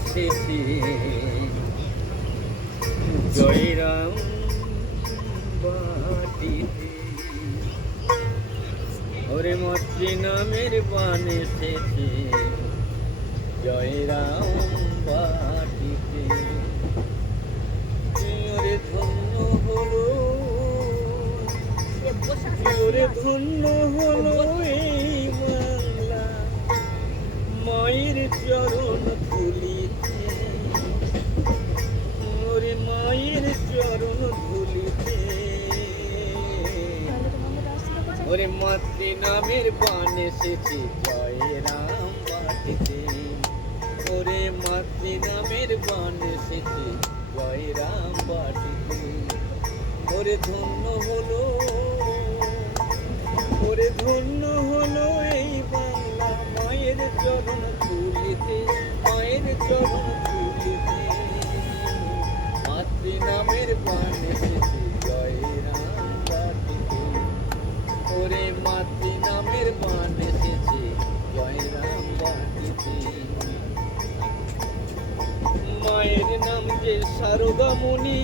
এসেছে জয়রাম বাটিতে। ওরে মাতৃ নামের বান এসেছে জয়রাম বাটিতে। ওরে ধন্য হলো, ওরে ধন্য হলো এই বাংলা মায়ের চরণ ধুলিতে। ওরে মায়ের চরণ ধুলিতে। ওরে মাতৃ নামের বান এসেছে জয়রাম বাটিতে। ওরে মাতৃ নামের বান এসেছে জয়রাম বাটিতে। ওরে ধন্য হলো, ওরে ধন্য হলো এই বাংলা মায়ের চরণ ধুলিতে। মায়ের চরণ ধুলিতে মাতৃ নামের বান এসেছে জয়রাম বাটিতে। ওরে মাতৃ নামের বান এসেছে জয়রাম বাটিতে। মায়ের নাম যে শারদামণি,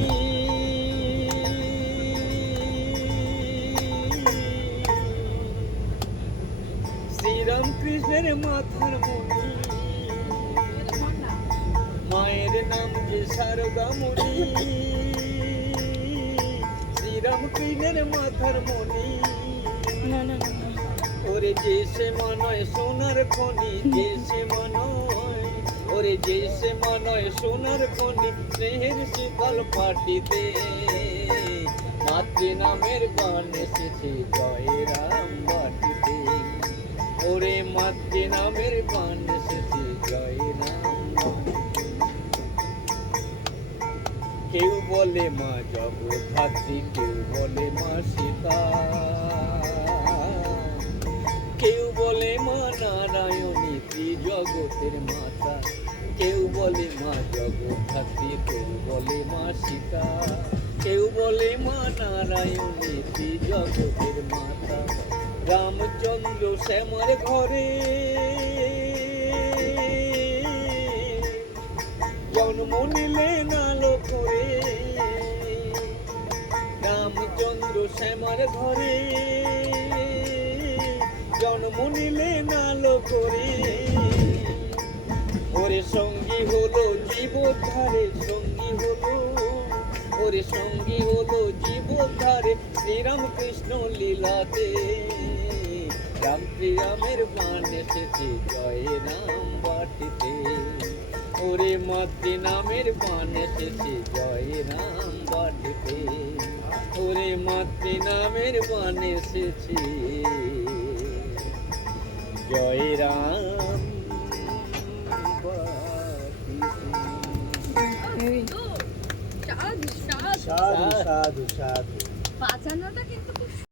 শ্রীরামকৃষ্ণের মাথার মণি। মায়ের নাম যে শারদামণি, শ্রীরামকৃষ্ণের মাথার মণি। ওরে যে সে মানয় সোনার খনি, যে সে মানয়, ওরে যে সে মানয় সোনার খনি স্নেহের শীতল পাটিতে। মাতৃ নামের গান এসেছে জয়রাম বাটিতে। ওরে মাতৃ নামের গান এসেছে জয়রাম বাটিতে। কেউ বলে মা জগদ্ধাত্রী, কেউ বলে মা সীতা, কেউ বলে মা নারায়ণী ত্রিজগতের মাতা। কেউ বলে মা জগদ্ধাত্রী, কেউ বলে মা সীতা, কেউ বলে মা নারায়ণী ত্রিজগতের মাতা। রামচন্দ্র শ্যামার ঘরে জন্ম নিলেন আলো করে। রামচন্দ্র শ্যামার ঘরে জন্ম নিলেন আলো করে। ওরে সঙ্গী হলো জীবধারে, সঙ্গী হলো, ওরে সঙ্গী হলো জীবধারে শ্রীরামকৃষ্ণ লীলাতে। রাম শ্রীরামের বান এসেছে জয়রাম বাটিতে। ওরে মাতৃ নামের বান এসেছে জয়রাম বাটিতে। ওরে মাতৃ নামের বান এসেছে জয়রাম সাধু সাধু সাধু। বাঁচানোটা কিন্তু খুব